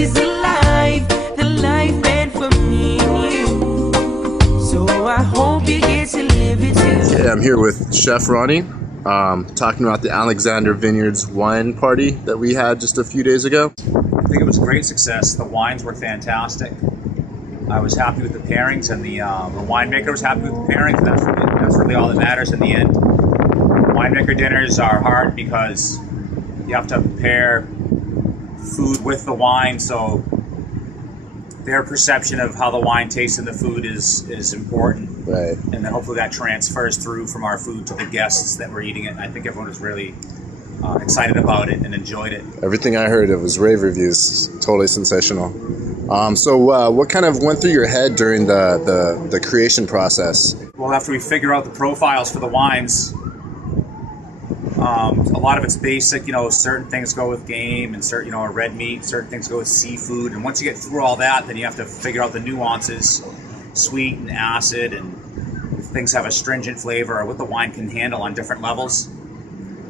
is the life meant for me and you. So I hope you get to live it too. Yeah, I'm here with Chef Ronnie, talking about the Alexander Vineyards wine party that we had just a few days ago. I think it was a great success. The wines were fantastic. I was happy with the pairings, and the winemaker was happy with the pairings. That's really all that matters in the end. Winemaker dinners are hard because you have to pair food with the wine, so their perception of how the wine tastes in the food is important. Right. And then hopefully that transfers through from our food to the guests that were eating it. And I think everyone was really excited about it and enjoyed it. Everything I heard, it was rave reviews. Totally sensational. So what kind of went through your head during the creation process? Well, after we figure out the profiles for the wines, a lot of it's basic, certain things go with game and certain, a red meat, certain things go with seafood. And once you get through all that, then you have to figure out the nuances, sweet and acid, and if things have a stringent flavor or what the wine can handle on different levels.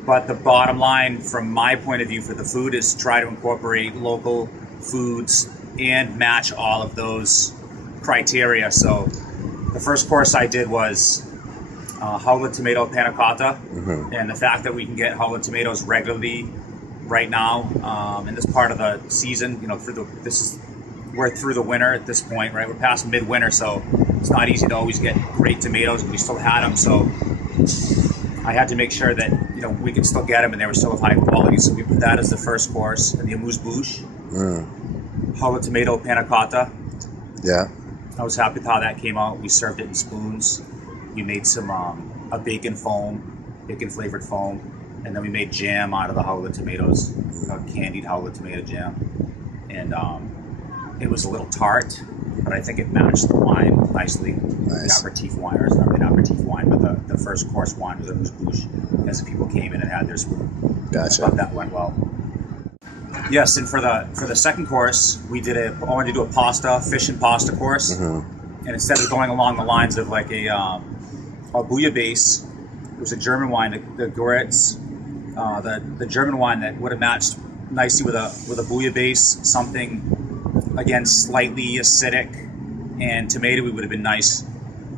But the bottom line from my point of view for the food is try to incorporate local foods and match all of those criteria. So the first course I did was Howlett tomato panna cotta, and the fact that we can get Howlett tomatoes regularly right now in this part of the season, we're through the winter at this point, right? We're past midwinter, so it's not easy to always get great tomatoes, and we still had them. So I had to make sure that we could still get them, and they were still of high quality. So we put that as the first course, and the amuse-bouche, Howlett tomato panna cotta. Yeah, I was happy with how that came out. We served it in spoons. We made some a bacon flavored foam, and then we made jam out of the Howlett tomatoes, candied Howlett tomato jam, and it was a little tart, but I think it matched the wine nicely. Nice. The aperitif wine, or it's not an aperitif wine, but the first course wine was a amuse-bouche, as the people came in and had their spoon. Gotcha. I thought that went well. Yes, and for the second course, I wanted to do a fish and pasta course, and instead of going along the lines of like a bouillabaisse, it was a German wine, the Goretz, the German wine that would have matched nicely with a bouillabaisse, something again slightly acidic and tomatoey would have been nice.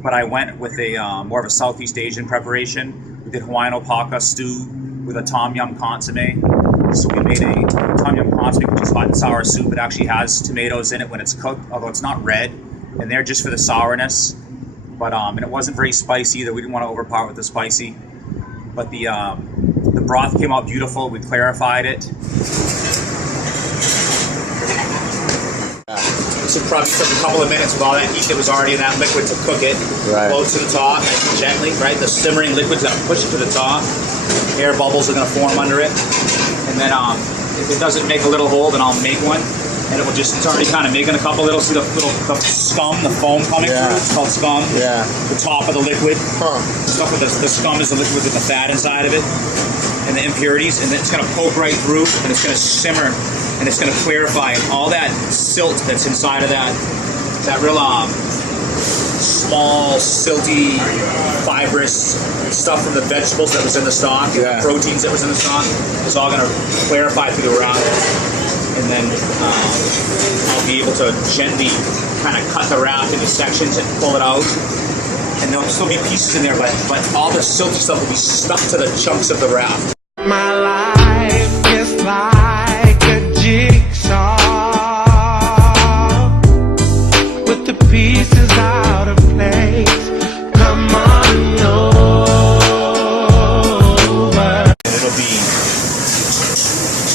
But I went with a more of a Southeast Asian preparation. We did Hawaiian alpaca stew with a tom yum consomme. So we made a tom yum consomme, which is hot and sour soup. It actually has tomatoes in it when it's cooked, although it's not red, and they're just for the sourness. But and it wasn't very spicy either. We didn't want to overpower with the spicy. But the broth came out beautiful. We clarified it. So probably took a couple of minutes with all that heat that was already in that liquid to cook it. Right. Float to the top, nice and gently, right? The simmering liquid's gonna push it to the top. Air bubbles are gonna form under it. And then if it doesn't make a little hole, then I'll make one. And it will it's already kind of making a couple little, see the scum, the foam coming through? It's called scum. Yeah. The top of the liquid. Stuff with the scum is the liquid with the fat inside of it. And the impurities. And then it's gonna poke right through, and it's gonna simmer. And it's going to clarify, and all that silt that's inside of that real small, silty, fibrous stuff from the vegetables that was in the stock, and the proteins that was in the stock, is all going to clarify through the rack. And then I'll be able to gently kind of cut the wrap into sections and pull it out. And there'll still be pieces in there, but all the silty stuff will be stuck to the chunks of the wrap. My life is like a jigsaw with the pieces out of place. Come on over.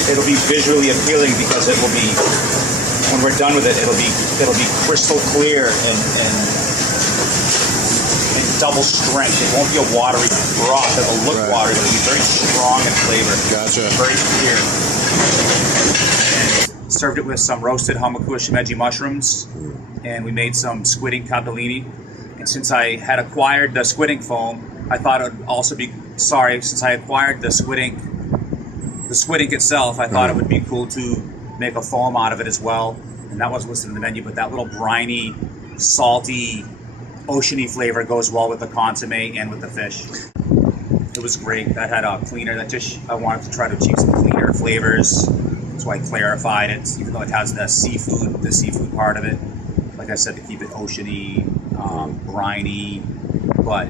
And it'll be visually appealing because it will be, when we're done with it, it'll be crystal clear and double strength. It won't be a watery broth. It'll look watery, but it'll be very strong in flavor. Gotcha. Very clear. And served it with some roasted hamakua shimeji mushrooms, and we made some squid ink capellini. And since I had acquired the squid ink foam, I thought it would also be, since I acquired the squid ink itself, I thought it would be cool to make a foam out of it as well. And that wasn't listed in the menu, but that little briny, salty, oceany flavor goes well with the consomme and with the fish. It was great. That had a cleaner. I wanted to try to achieve some cleaner flavors, So I clarified it, even though it has the seafood part of it. Like I said, to keep it oceany, briny, but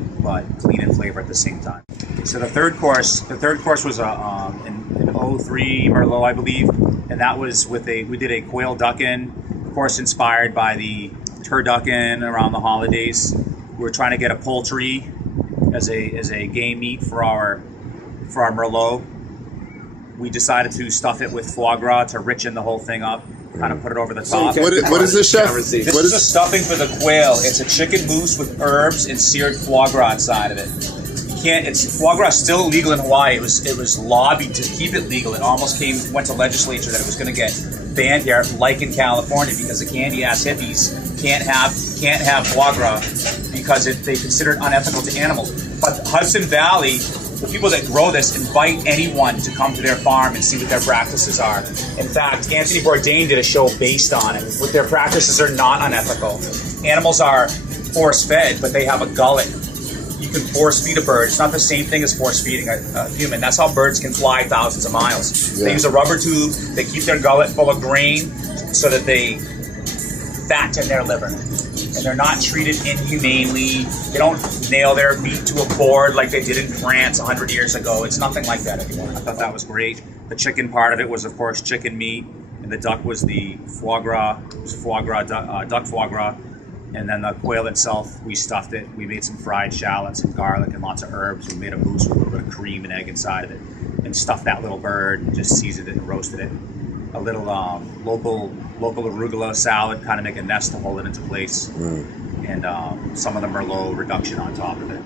clean in flavor at the same time. So the third course was an 03 Merlot, I believe, and that was we did a quail duck-in, of course inspired by the turducken around the holidays. We were trying to get a poultry as a game meat for our Merlot. We decided to stuff it with foie gras to richen the whole thing up, kind of put it over the top. What is this, chef? This is the stuffing for the quail. It's a chicken mousse with herbs and seared foie gras inside of it. Foie gras is still illegal in Hawaii. It was lobbied to keep it legal. It almost went to legislature that it was going to get banned here, like in California, because the candy ass hippies can't have foie gras because they consider it unethical to animals. But Hudson Valley, the people that grow this invite anyone to come to their farm and see what their practices are. In fact, Anthony Bourdain did a show based on it. What their practices are not unethical. Animals are force-fed, but they have a gullet. You can force-feed a bird. It's not the same thing as force-feeding a human. That's how birds can fly thousands of miles. Yeah. They use a rubber tube. They keep their gullet full of grain so that they fatten their liver. And they're not treated inhumanely. They don't nail their meat to a board like they did in France 100 years ago. It's nothing like that anymore. I thought that was great. The chicken part of it was, of course, chicken meat, and the duck was the foie gras, duck foie gras. And then the quail itself, we stuffed it. We made some fried shallots and garlic and lots of herbs. We made a mousse with a little bit of cream and egg inside of it, and stuffed that little bird and just seasoned it and roasted it. A little local arugula salad, kind of make a nest to hold it into place, and some of the Merlot reduction on top of it.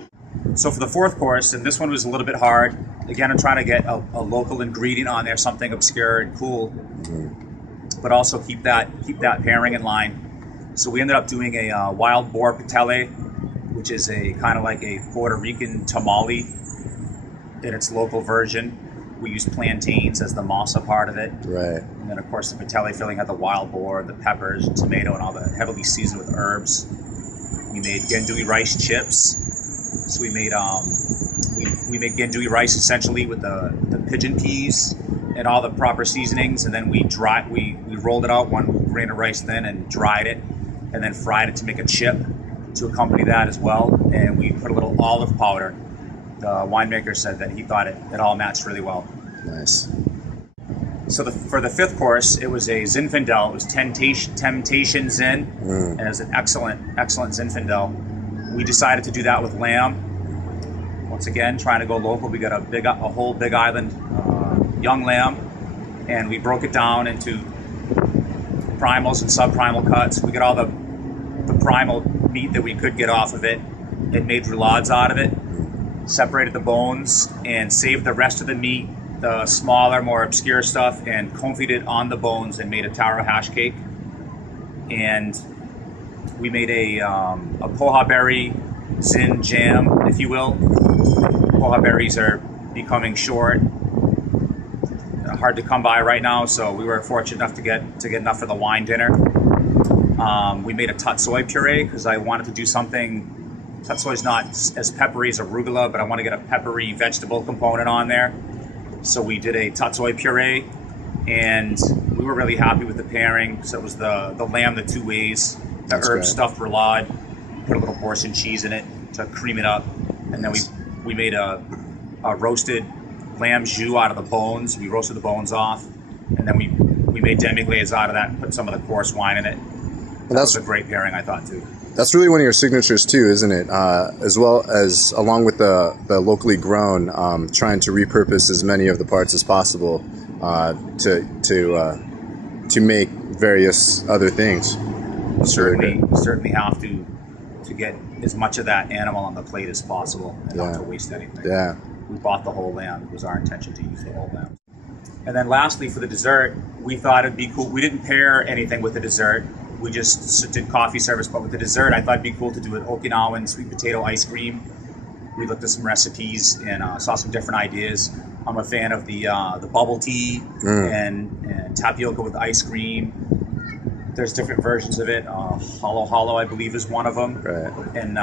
So for the fourth course, and this one was a little bit hard. Again, I'm trying to get a local ingredient on there, something obscure and cool, but also keep that pairing in line. So we ended up doing a wild boar patelle, which is a kind of like a Puerto Rican tamale in its local version. We used plantains as the masa part of it. Right. And then, of course, the patelle filling had the wild boar, the peppers, tomato, and all the heavily seasoned with herbs. We made gendui rice chips. So we made gendui rice essentially with the pigeon peas and all the proper seasonings, and then we rolled it out 1 grain of rice then and dried it, and then fried it to make a chip to accompany that as well. And we put a little olive powder. The winemaker said that he thought it all matched really well. Nice. So for the fifth course, it was a Zinfandel. It was Temptation Zin, and it was an excellent Zinfandel. We decided to do that with lamb. Once again, trying to go local. We got a whole Big Island young lamb, and we broke it down into primals and subprimal cuts. We got all the primal meat that we could get off of it and made roulades out of it. Separated the bones and saved the rest of the meat, the smaller, more obscure stuff, and confited it on the bones and made a taro hash cake. And we made a poha berry zin jam, if you will. Poha berries are becoming short, hard to come by right now, so we were fortunate enough to get enough for the wine dinner. We made a tatsoi puree because I wanted to do something. Tatsoi is not as peppery as arugula, but I want to get a peppery vegetable component on there. So we did a tatsoi puree, and we were really happy with the pairing. So it was the lamb the two ways, the herb stuffed roulade, put a little portion cheese in it to cream it up, and then we made a roasted lamb jus out of the bones. We roasted the bones off, and then we made demi-glaze out of that and put some of the coarse wine in it. That was a great pairing, I thought, too. That's really one of your signatures too, isn't it? As well as along with the locally grown, trying to repurpose as many of the parts as possible to make various other things. We certainly have to get as much of that animal on the plate as possible and not to waste anything. Yeah. We bought the whole lamb. It was our intention to use the whole lamb. And then lastly, for the dessert, we thought it'd be cool. We didn't pair anything with the dessert. We just did coffee service, but with the dessert, I thought it'd be cool to do an Okinawan sweet potato ice cream. We looked at some recipes and saw some different ideas. I'm a fan of the bubble tea and tapioca with ice cream. There's different versions of it. Halo, I believe, is one of them. Right. And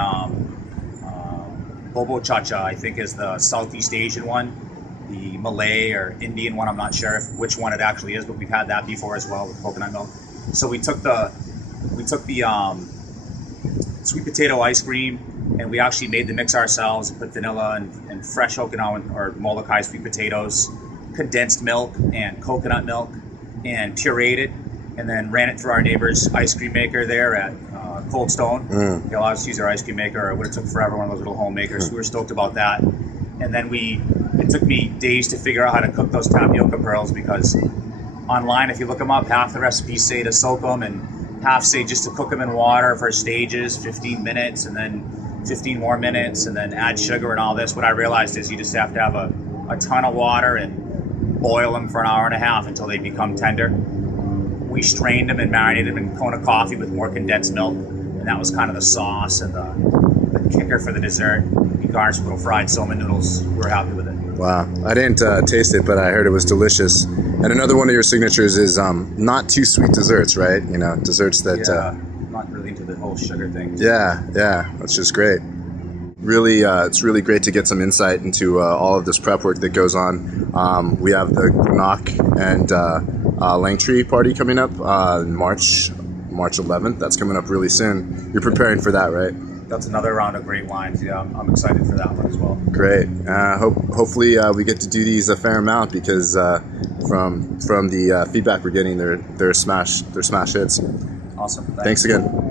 Bobo Chacha, I think, is the Southeast Asian one. the Malay or Indian one. I'm not sure which one it actually is, but we've had that before as well with coconut milk. So we took the sweet potato ice cream, and we actually made the mix ourselves. Put vanilla and fresh Okinawan or Molokai sweet potatoes, condensed milk and coconut milk, and pureed it, and then ran it through our neighbor's ice cream maker there at Cold Stone. They allowed us to use our ice cream maker. It would have took forever, one of those little homemakers. So we were stoked about that. And then it took me days to figure out how to cook those tapioca pearls, because online, if you look them up, half the recipes say to soak them and half say just to cook them in water for stages, 15 minutes, and then 15 more minutes, and then add sugar and all this. What I realized is you just have to have a ton of water and boil them for an hour and a half until they become tender. We strained them and marinated them in Kona coffee with more condensed milk, and that was kind of the sauce and the kicker for the dessert. We garnished with little fried soma noodles. We were happy with it. Wow. I didn't taste it, but I heard it was delicious. And another one of your signatures is not too sweet desserts, right? You know, desserts that... I'm not really into the whole sugar thing. Yeah, that's just great. Really, it's really great to get some insight into all of this prep work that goes on. We have the Knock and Langtree party coming up March 11th. That's coming up really soon. You're preparing for that, right? That's another round of great wines. Yeah, I'm excited for that one as well. Great. Hopefully we get to do these a fair amount, because from the feedback we're getting, they're smash hits. Awesome. Thanks again.